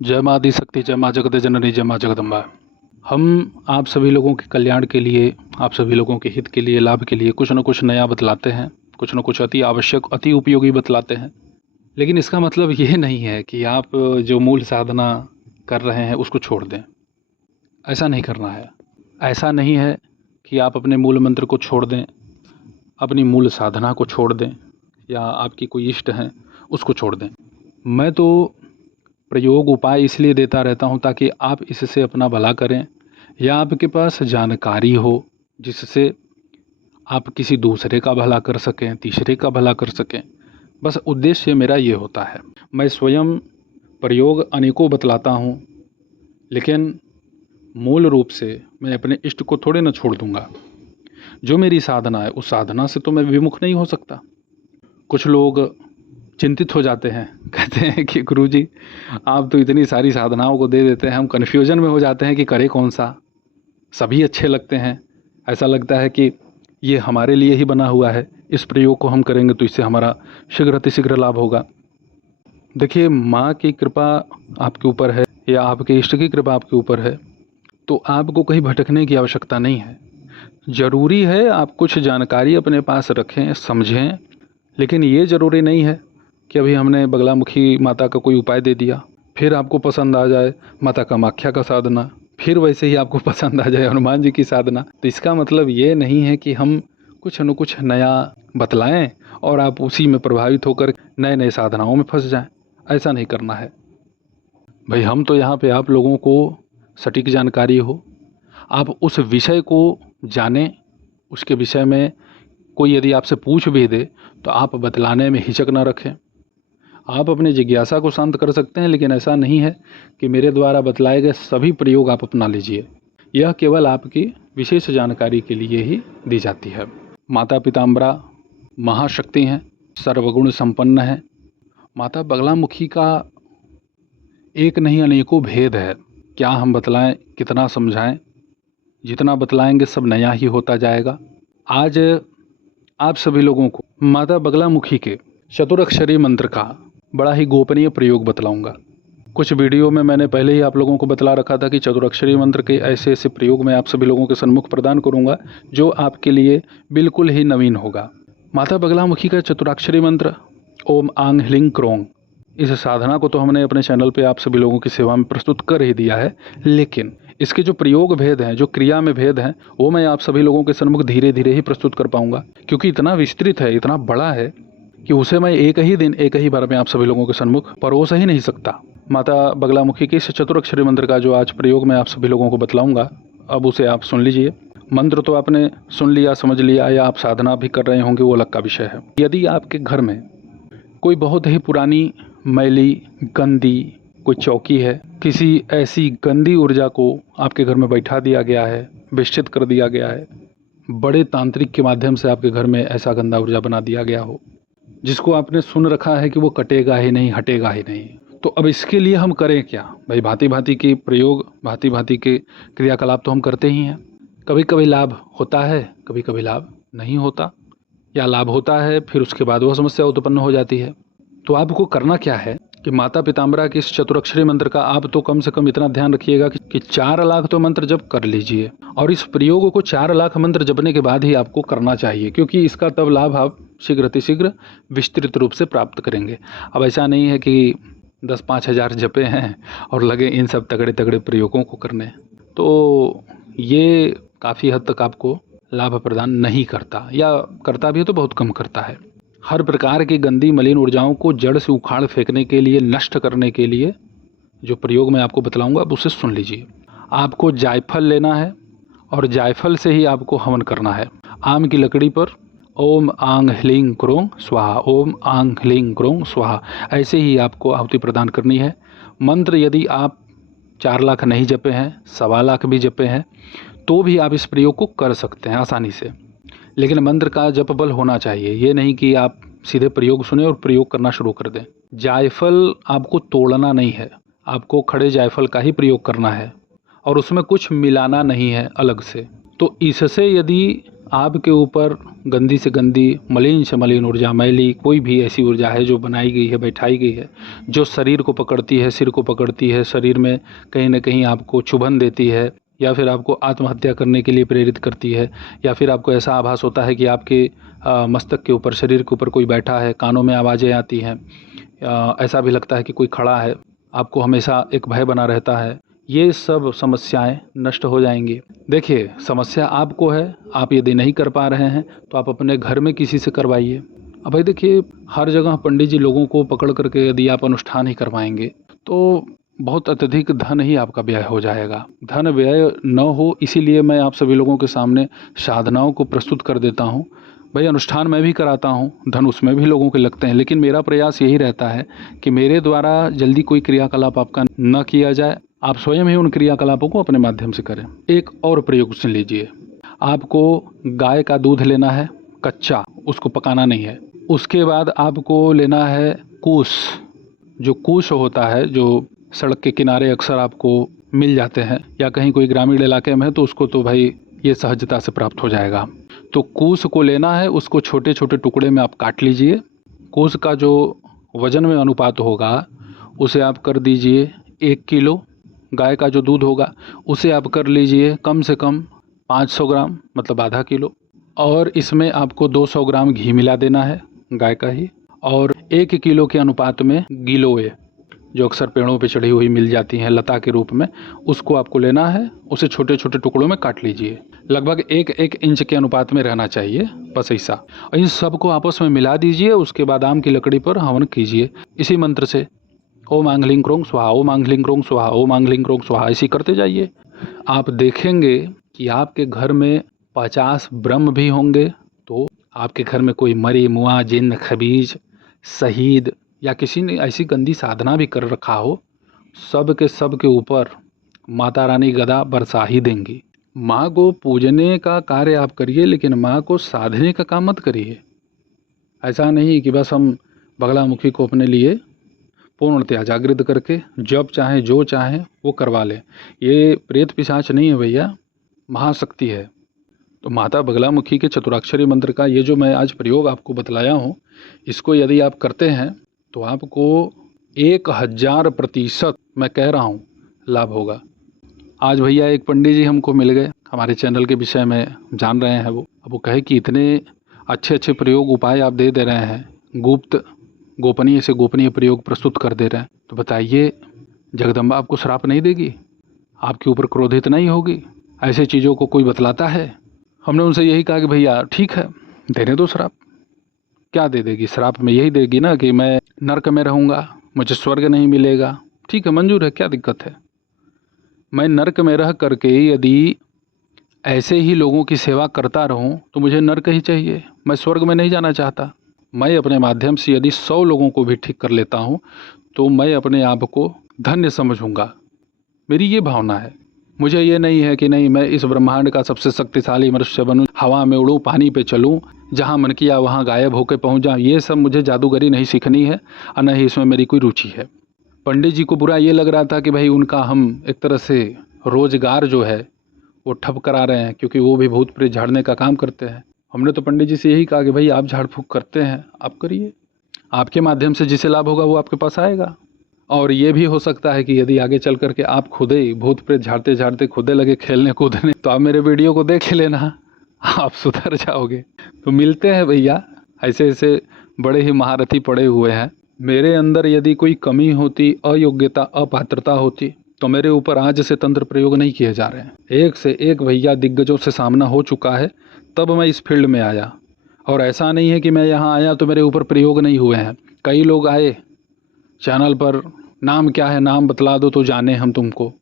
जय माँ आदि शक्ति, जय माँ जगत जननी, जय माँ जगदम्बा। हम आप सभी लोगों के कल्याण के लिए, आप सभी लोगों के हित के लिए, लाभ के लिए कुछ न कुछ नया बतलाते हैं, कुछ न कुछ अति आवश्यक, अति उपयोगी बतलाते हैं। लेकिन इसका मतलब ये नहीं है कि आप जो मूल साधना कर रहे हैं उसको छोड़ दें। ऐसा नहीं करना है। ऐसा नहीं है कि आप अपने मूल मंत्र को छोड़ दें, अपनी मूल साधना को छोड़ दें, या आपकी कोई इष्ट हैं उसको छोड़ दें। मैं तो प्रयोग उपाय इसलिए देता रहता हूँ ताकि आप इससे अपना भला करें, या आपके पास जानकारी हो जिससे आप किसी दूसरे का भला कर सकें, तीसरे का भला कर सकें। बस उद्देश्य मेरा ये होता है। मैं स्वयं प्रयोग अनेकों बतलाता हूँ, लेकिन मूल रूप से मैं अपने इष्ट को थोड़े ना छोड़ दूँगा। जो मेरी साधना है उस साधना से तो मैं विमुख नहीं हो सकता। कुछ लोग चिंतित हो जाते हैं, कहते हैं कि गुरुजी आप तो इतनी सारी साधनाओं को दे देते हैं, हम कन्फ्यूजन में हो जाते हैं कि करें कौन सा। सभी अच्छे लगते हैं, ऐसा लगता है कि ये हमारे लिए ही बना हुआ है, इस प्रयोग को हम करेंगे तो इससे हमारा शीघ्र अतिशीघ्र लाभ होगा। देखिए, माँ की कृपा आपके ऊपर है या आपके इष्ट की कृपा आपके ऊपर है, तो आपको कहीं भटकने की आवश्यकता नहीं है। ज़रूरी है आप कुछ जानकारी अपने पास रखें, समझें, लेकिन ये ज़रूरी नहीं है कि अभी हमने बगलामुखी माता का कोई उपाय दे दिया, फिर आपको पसंद आ जाए माता कामाख्या का साधना, फिर वैसे ही आपको पसंद आ जाए हनुमान जी की साधना। तो इसका मतलब ये नहीं है कि हम कुछ न कुछ नया बतलाएं और आप उसी में प्रभावित होकर नए नए साधनाओं में फंस जाएं। ऐसा नहीं करना है भाई। हम तो यहाँ पे आप लोगों को सटीक जानकारी हो, आप उस विषय को जानें, उसके विषय में कोई यदि आपसे पूछ भी दे तो आप बतलाने में हिचक ना रखें। आप अपनी जिज्ञासा को शांत कर सकते हैं, लेकिन ऐसा नहीं है कि मेरे द्वारा बतलाए गए सभी प्रयोग आप अपना लीजिए। यह केवल आपकी विशेष जानकारी के लिए ही दी जाती है। माता पीताम्बरा महाशक्ति हैं, सर्वगुण संपन्न है। माता बगलामुखी का एक नहीं अनेकों भेद है। क्या हम बतलाएं, कितना समझाएं, जितना बतलाएंगे सब नया ही होता जाएगा। आज आप सभी लोगों को माता बगलामुखी के चतुरक्षरी मंत्र का बड़ा ही गोपनीय प्रयोग बतलाऊंगा। कुछ वीडियो में मैंने पहले ही आप लोगों को बतला रखा था कि चतुरक्षरी मंत्र के ऐसे ऐसे प्रयोग मैं आप सभी लोगों के सन्मुख प्रदान करूंगा जो आपके लिए बिल्कुल ही नवीन होगा। माता बगलामुखी का चतुराक्षरी मंत्र ओम आंग ह्लिंग क्रोंग, इस साधना को तो हमने अपने चैनल पे आप सभी लोगों की सेवा में प्रस्तुत कर ही दिया है, लेकिन इसके जो प्रयोग भेद हैं, जो क्रिया में भेद हैं, वो मैं आप सभी लोगों के सन्मुख धीरे धीरे ही प्रस्तुत कर पाऊंगा, क्योंकि इतना विस्तृत है, इतना बड़ा है कि उसे मैं एक ही दिन एक ही बार में आप सभी लोगों के सन्मुख परोस ही नहीं सकता। माता बगलामुखी के इस चतुरक्षरी मंत्र का जो आज प्रयोग मैं आप सभी लोगों को बतलाऊंगा, अब उसे आप सुन लीजिए। मंत्र तो आपने सुन लिया, समझ लिया, या आप साधना भी कर रहे होंगे, वो अलग का विषय है। यदि आपके घर में कोई बहुत ही पुरानी, मैली, गंदी कोई चौकी है, किसी ऐसी गंदी ऊर्जा को आपके घर में बैठा दिया गया है, बेष्टित कर दिया गया है, बड़े तांत्रिक के माध्यम से आपके घर में ऐसा गंदा ऊर्जा बना दिया गया हो, जिसको आपने सुन रखा है कि वो कटेगा ही नहीं, हटेगा ही नहीं, तो अब इसके लिए हम करें क्या भाई? भांति भांति के प्रयोग, भांति भांति के क्रियाकलाप तो हम करते ही हैं। कभी कभी लाभ होता है, कभी कभी लाभ नहीं होता, या लाभ होता है फिर उसके बाद वह समस्या उत्पन्न हो जाती है। तो आपको करना क्या है कि माता पीताम्बरा के इस चतुरक्षरी मंत्र का आप तो कम से कम इतना ध्यान रखिएगा कि 4 लाख तो मंत्र जप कर लीजिए, और इस प्रयोग को 4 लाख मंत्र जपने के बाद ही आपको करना चाहिए, क्योंकि इसका तब लाभ आप शीघ्र अतिशीघ्र विस्तृत रूप से प्राप्त करेंगे। अब ऐसा नहीं है कि 10-5 हज़ार जपे हैं और लगे इन सब तगड़े तगड़े प्रयोगों को करने, तो ये काफ़ी हद तक आपको लाभ प्रदान नहीं करता, या करता भी है तो बहुत कम करता है। हर प्रकार की गंदी मलिन ऊर्जाओं को जड़ से उखाड़ फेंकने के लिए, नष्ट करने के लिए जो प्रयोग मैं आपको बतलाऊंगा अब उसे सुन लीजिए। आपको जायफल लेना है और जायफल से ही आपको हवन करना है। आम की लकड़ी पर ओम आंग ह्लिंग क्रोंग स्वाहा, ओम आंग ह्लिंग क्रोंग स्वाहा, ऐसे ही आपको आहुति प्रदान करनी है। मंत्र यदि आप 4 लाख नहीं जपे हैं, 1.25 लाख भी जपे हैं, तो भी आप इस प्रयोग को कर सकते हैं आसानी से, लेकिन मंत्र का जप बल होना चाहिए। ये नहीं कि आप सीधे प्रयोग सुने और प्रयोग करना शुरू कर दें। जायफल आपको तोड़ना नहीं है, आपको खड़े जायफल का ही प्रयोग करना है, और उसमें कुछ मिलाना नहीं है अलग से। तो इससे यदि आपके ऊपर गंदी से गंदी, मलिन से मलिन ऊर्जा, मैली कोई भी ऐसी ऊर्जा है जो बनाई गई है, बैठाई गई है, जो शरीर को पकड़ती है, सिर को पकड़ती है, शरीर में कहीं ना कहीं आपको चुभन देती है, या फिर आपको आत्महत्या करने के लिए प्रेरित करती है, या फिर आपको ऐसा आभास होता है कि आपके मस्तक के ऊपर, शरीर के ऊपर कोई बैठा है, कानों में आवाज़ें आती हैं, ऐसा भी लगता है कि कोई खड़ा है, आपको हमेशा एक भय बना रहता है, ये सब समस्याएं नष्ट हो जाएंगी। देखिए, समस्या आपको है, आप यदि नहीं कर पा रहे हैं तो आप अपने घर में किसी से करवाइए। अब भाई देखिए, हर जगह पंडित जी लोगों को पकड़ करके यदि आप अनुष्ठान ही करवाएंगे तो बहुत अत्यधिक धन ही आपका व्यय हो जाएगा। धन व्यय न हो, इसीलिए मैं आप सभी लोगों के सामने साधनाओं को प्रस्तुत कर देता हूँ। भाई अनुष्ठान मैं भी कराता हूँ, धन उसमें भी लोगों के लगते हैं, लेकिन मेरा प्रयास यही रहता है कि मेरे द्वारा जल्दी कोई क्रियाकलाप आपका न किया जाए, आप स्वयं ही उन क्रियाकलापों को अपने माध्यम से करें। एक और प्रयोग सुन लीजिए, आपको गाय का दूध लेना है कच्चा, उसको पकाना नहीं है। उसके बाद आपको लेना है कूस, जो कूस होता है, जो सड़क के किनारे अक्सर आपको मिल जाते हैं, या कहीं कोई ग्रामीण इलाके में है तो उसको तो भाई ये सहजता से प्राप्त हो जाएगा। तो कूस को लेना है, उसको छोटे छोटे टुकड़े में आप काट लीजिए। कूस का जो वजन में अनुपात होगा उसे आप कर दीजिए 1 किलो। गाय का जो दूध होगा उसे आप कर लीजिए कम से कम 500 ग्राम, मतलब आधा किलो। और इसमें आपको 200 ग्राम घी मिला देना है, गाय का ही। और 1 किलो के अनुपात में गिलोय, जो अक्सर पेड़ों पे चढ़ी हुई मिल जाती हैं लता के रूप में, उसको आपको लेना है। उसे छोटे छोटे टुकड़ों में काट लीजिए, लगभग 1-1 इंच के अनुपात में रहना चाहिए, बस ऐसा। और इन सबको आपस में मिला दीजिए। उसके बाद आम की लकड़ी पर हवन कीजिए इसी मंत्र से, ओम आंग ह्लीं क्रों स्वाहा, ओम आंग ह्लीं क्रों स्वाहा, ओम आंग ह्लीं क्रों स्वाहा, ऐसी करते जाइए। आप देखेंगे कि आपके घर में 50 ब्रह्म भी होंगे। तो आपके घर में कोई मरी मुआ, जिन्न, खबीज, शहीद या किसी ने ऐसी गंदी साधना भी कर रखा हो, सब के ऊपर माता रानी गदा बरसा ही देंगी। माँ को पूजने का कार्य आप करिए, लेकिन माँ को साधने का काम मत करिए। ऐसा नहीं कि बस हम बगलामुखी को अपने लिए पूर्णतया जागृत करके जब चाहें जो चाहें वो करवा लें। ये प्रेत पिशाच नहीं है भैया, महाशक्ति है। तो माता बगलामुखी के चतुराक्षरी मंत्र का ये जो मैं आज प्रयोग आपको बतलाया हूँ, इसको यदि आप करते हैं तो आपको 1000% मैं कह रहा हूँ लाभ होगा। आज भैया एक पंडित जी हमको मिल गए, हमारे चैनल के विषय में जान रहे हैं वो। अब वो कहे कि इतने अच्छे अच्छे प्रयोग उपाय आप दे रहे हैं, गुप्त गोपनीय से गोपनीय प्रयोग प्रस्तुत कर दे रहे हैं, तो बताइए जगदम्बा आपको श्राप नहीं देगी? आपके ऊपर क्रोधित नहीं होगी? ऐसे चीज़ों को कोई बतलाता है? हमने उनसे यही कहा कि भैया ठीक है, देने दो श्राप। क्या दे देगी? श्राप में यही देगी ना कि मैं नर्क में रहूँगा, मुझे स्वर्ग नहीं मिलेगा। ठीक है, मंजूर है, क्या दिक्कत है? मैं नर्क में रह करके यदि ऐसे ही लोगों की सेवा करता रहूं तो मुझे नर्क ही चाहिए, मैं स्वर्ग में नहीं जाना चाहता। मैं अपने माध्यम से यदि 100 लोगों को भी ठीक कर लेता हूं तो मैं अपने आप को धन्य समझूंगा। मेरी ये भावना है। मुझे ये नहीं है कि नहीं मैं इस ब्रह्मांड का सबसे शक्तिशाली मनुष्य बनूं, हवा में उड़ूं, पानी पे चलूं, जहां मन किया वहां गायब होकर पहुंच जाऊं। ये सब मुझे जादूगरी नहीं सीखनी है और न ही इसमें मेरी कोई रुचि है। पंडित जी को बुरा ये लग रहा था कि भाई उनका हम एक तरह से रोजगार जो है वो ठप करा रहे हैं, क्योंकि वो भी भूत प्रेत झाड़ने का काम करते हैं। हमने तो पंडित जी से यही कहा कि भाई आप झाड़ फूक करते हैं, आप करिए, आपके माध्यम से जिसे लाभ होगा वो आपके पास आएगा। और ये भी हो सकता है कि यदि आगे चल करके आप खुदे ही भूत प्रेत झाड़ते झाड़ते खुदे लगे खेलने कूदने, तो आप मेरे वीडियो को देख लेना, आप सुधर जाओगे। तो मिलते हैं भैया, ऐसे ऐसे बड़े ही महारथी पड़े हुए हैं। मेरे अंदर यदि कोई कमी होती, अयोग्यता, अपात्रता होती तो मेरे ऊपर आज से तंत्र प्रयोग नहीं किए जा रहे हैं। एक से एक भैया दिग्गजों से सामना हो चुका है, तब मैं इस फील्ड में आया। और ऐसा नहीं है कि मैं यहाँ आया तो मेरे ऊपर प्रयोग नहीं हुए हैं। कई लोग आए चैनल पर, नाम क्या है, नाम बतला दो तो जाने हम तुमको।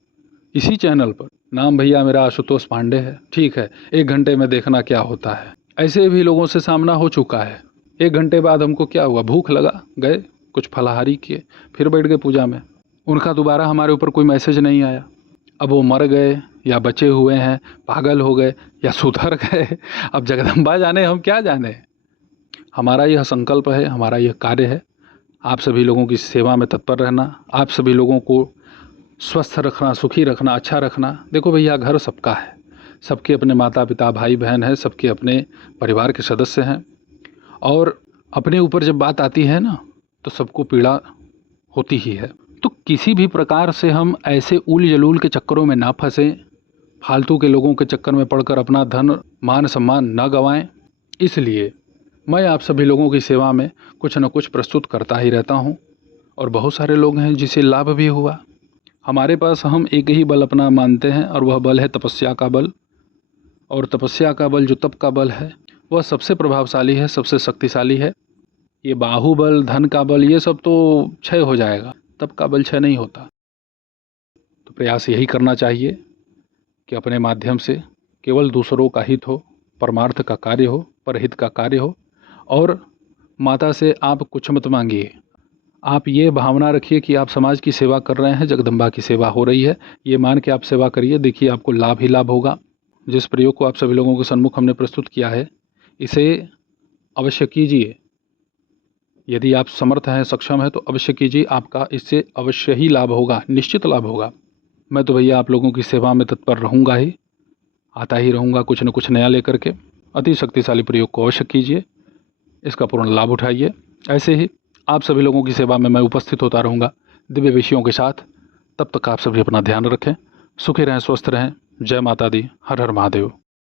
इसी चैनल पर नाम भैया मेरा आशुतोष पांडे है, ठीक है, 1 घंटे में देखना क्या होता है। ऐसे भी लोगों से सामना हो चुका है। 1 घंटे बाद हमको क्या हुआ, भूख लगा, गए कुछ फलाहारी किए, फिर बैठ गए पूजा में। उनका दोबारा हमारे ऊपर कोई मैसेज नहीं आया। अब वो मर गए या बचे हुए हैं, पागल हो गए या सुधर गए, अब जगदम्बा जाने, हम क्या जाने। हमारा यह संकल्प है, हमारा यह कार्य है, आप सभी लोगों की सेवा में तत्पर रहना, आप सभी लोगों को स्वस्थ रखना, सुखी रखना, अच्छा रखना। देखो भैया, घर सबका है, सबके अपने माता पिता भाई बहन हैं, सबके अपने परिवार के सदस्य हैं और अपने ऊपर जब बात आती है ना तो सबको पीड़ा होती ही है। तो किसी भी प्रकार से हम ऐसे उल जलूल के चक्करों में ना फंसें, फालतू के लोगों के चक्कर में पड़कर अपना धन मान सम्मान न गंवाएं। इसलिए मैं आप सभी लोगों की सेवा में कुछ न कुछ प्रस्तुत करता ही रहता हूं और बहुत सारे लोग हैं जिसे लाभ भी हुआ। हमारे पास हम एक ही बल अपना मानते हैं और वह बल है तपस्या का बल। और तपस्या का बल, जो तप का बल है, वह सबसे प्रभावशाली है, सबसे शक्तिशाली है। ये बाहुबल, धन का बल, ये सब तो क्षय हो जाएगा, तप का बल क्षय नहीं होता। तो प्रयास यही करना चाहिए कि अपने माध्यम से केवल दूसरों का हित हो, परमार्थ का कार्य हो, परहित का कार्य हो। और माता से आप कुछ मत मांगिए, आप ये भावना रखिए कि आप समाज की सेवा कर रहे हैं, जगदम्बा की सेवा हो रही है, ये मान के आप सेवा करिए। देखिए आपको लाभ ही लाभ होगा। जिस प्रयोग को आप सभी लोगों के सम्मुख हमने प्रस्तुत किया है, इसे अवश्य कीजिए। यदि आप समर्थ हैं, सक्षम हैं, तो अवश्य कीजिए, आपका इससे अवश्य ही लाभ होगा, निश्चित लाभ होगा। मैं तो भैया आप लोगों की सेवा में तत्पर रहूँगा ही, आता ही रहूँगा कुछ न कुछ नया लेकर के। अति शक्तिशाली प्रयोग को अवश्य कीजिए, इसका पूर्ण लाभ उठाइए। ऐसे ही आप सभी लोगों की सेवा में मैं उपस्थित होता रहूँगा दिव्य विषयों के साथ। तब तक आप सभी अपना ध्यान रखें, सुखी रहें, स्वस्थ रहें। जय माता दी, हर हर महादेव।